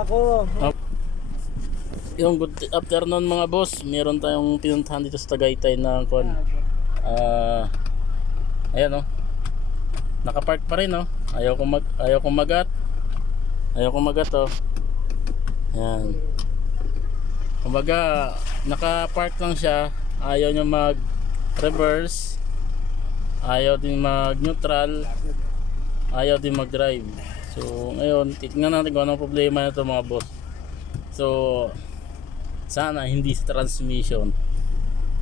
ako. Yung good afternoon mga boss, meron tayong pinuntahan dito sa Tagaytay na ayan oh. Nakapark pa rin oh. Ayaw kong magat oh. Ayan. Kumbaga nakapark lang siya, ayaw niya mag reverse, ayaw din mag neutral, ayaw din mag drive. So ngayon tignan natin kung anong problema nito mga boss. So sana hindi sa transmission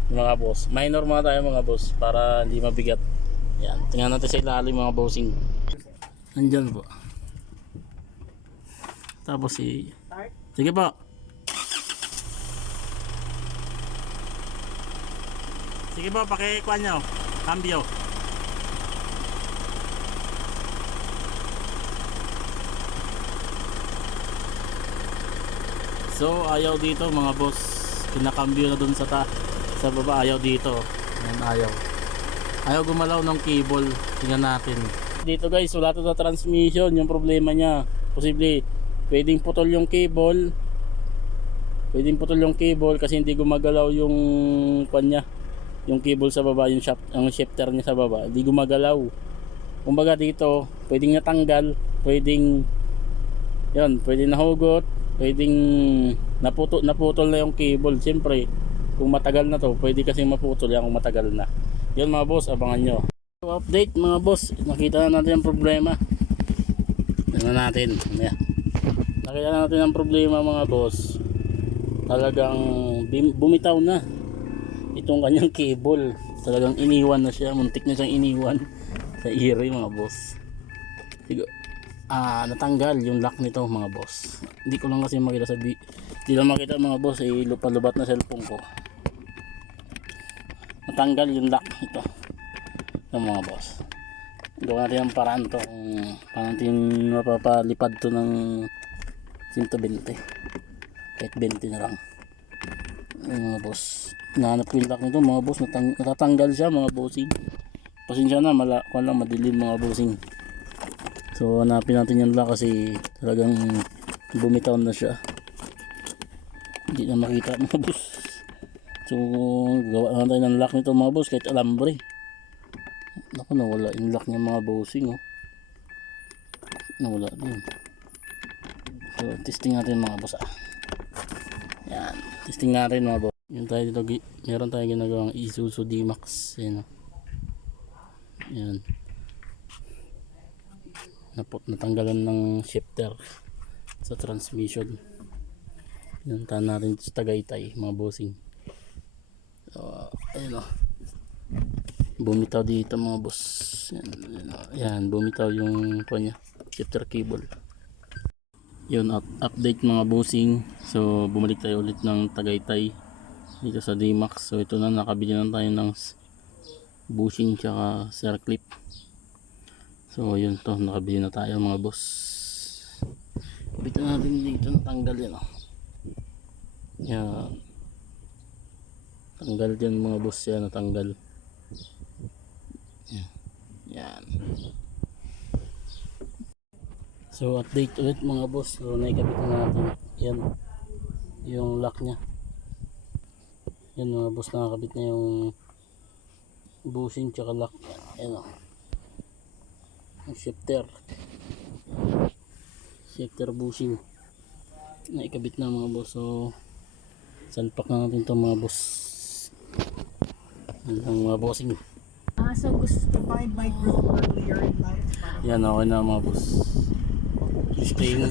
mga boss. Minor muna tayo mga boss para hindi mabigat. Yan, tingnan natin sa ilalim mga bossing. Andyan po. Tapos sige po. Sige po, pakikuha nyo. Cambio. So ayaw dito mga boss, kinakambyo na dun sa baba, ayaw dito. Ayan, ayaw gumalaw ng cable. Tingnan natin dito guys, wala to sa transmission. Yung problema niya, posible pwedeng putol yung cable, kasi hindi gumagalaw yung kanya, yung cable sa baba, yung ang shifter niya sa baba, hindi gumagalaw. Kumbaga dito pwedeng natanggal, pwedeng nahugot, pwedeng naputol na yung cable. Siyempre kung matagal na to, pwede kasi maputol yan kung matagal na. Yun mga boss, abangan nyo. So, update mga boss, nakita na natin ang problema. Tingnan natin. Nakita na natin ang problema mga boss. Talagang bumitaw na itong kanyang cable. Talagang iniwan na siya, muntik na siyang iniwan sa iri mga boss. Siguro natanggal yung lock nito mga boss. Hindi ko lang kasi makita hindi lang makita mga boss, lupa-lubat na cellphone ko. Natanggal yung lock nito ng mga boss. Gawin natin ang paraan to kung paano natin mapapalipad to ng 120, kahit 20 na lang. Ayun mga boss, nahanap ko yung lock nito mga boss. Natatanggal siya mga bossing. Pasensya na, madilim mga bossing. So hanapin natin yung lock kasi talagang bumitaw na siya, hindi na makita mga boss. So gawa natin ng lock nito mga boss, kahit alambre. Naku, nawala yung lock niya mga bossing oh. Nawala din. So testing natin mga boss Yan, testing natin mga boss. Yun tayo dito, meron tayong ginagawang Isuzu D-Max. Yan oh. Yan, natanggalan ng shifter sa transmission. Pinuntahan natin sa Tagaytay mga bossing. So ayun o, bumitaw dito mga boss. Yan, bumitaw yung kanya shifter cable. Yun, update mga bossing. So bumalik tayo ulit ng Tagaytay dito sa D-Max. So ito na, nakabili na tayo ng bushing tsaka circlip. So yun to, nakabili na tayo mga boss. Kapitan natin dito, natanggal yan oh. Yan, tanggal dyan mga boss, yan natanggal. Yan. So update ulit mga boss. So naikabit na natin yan, yung lock nya. Yan mga boss, nakakabit na yung bushing tsaka lock. Yan oh, shifter bushing naikabit na mga boss. So salpak na natin ito mga boss. Yan mga bossing. So gusto to find my group earlier in life. Yan, okay na mga boss. Testing.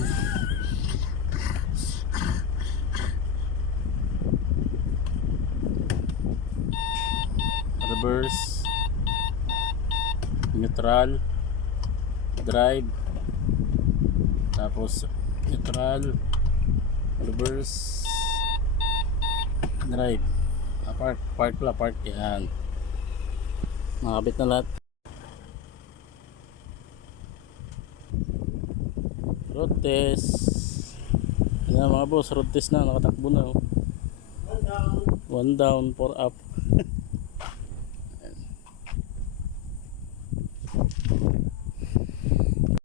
Reverse, neutral, drive, tapos neutral, reverse, drive, park. Yan, nakabit na lahat. Road test. Yan mga boss, road test na, nakatakbo na oh. 1 down 4 up.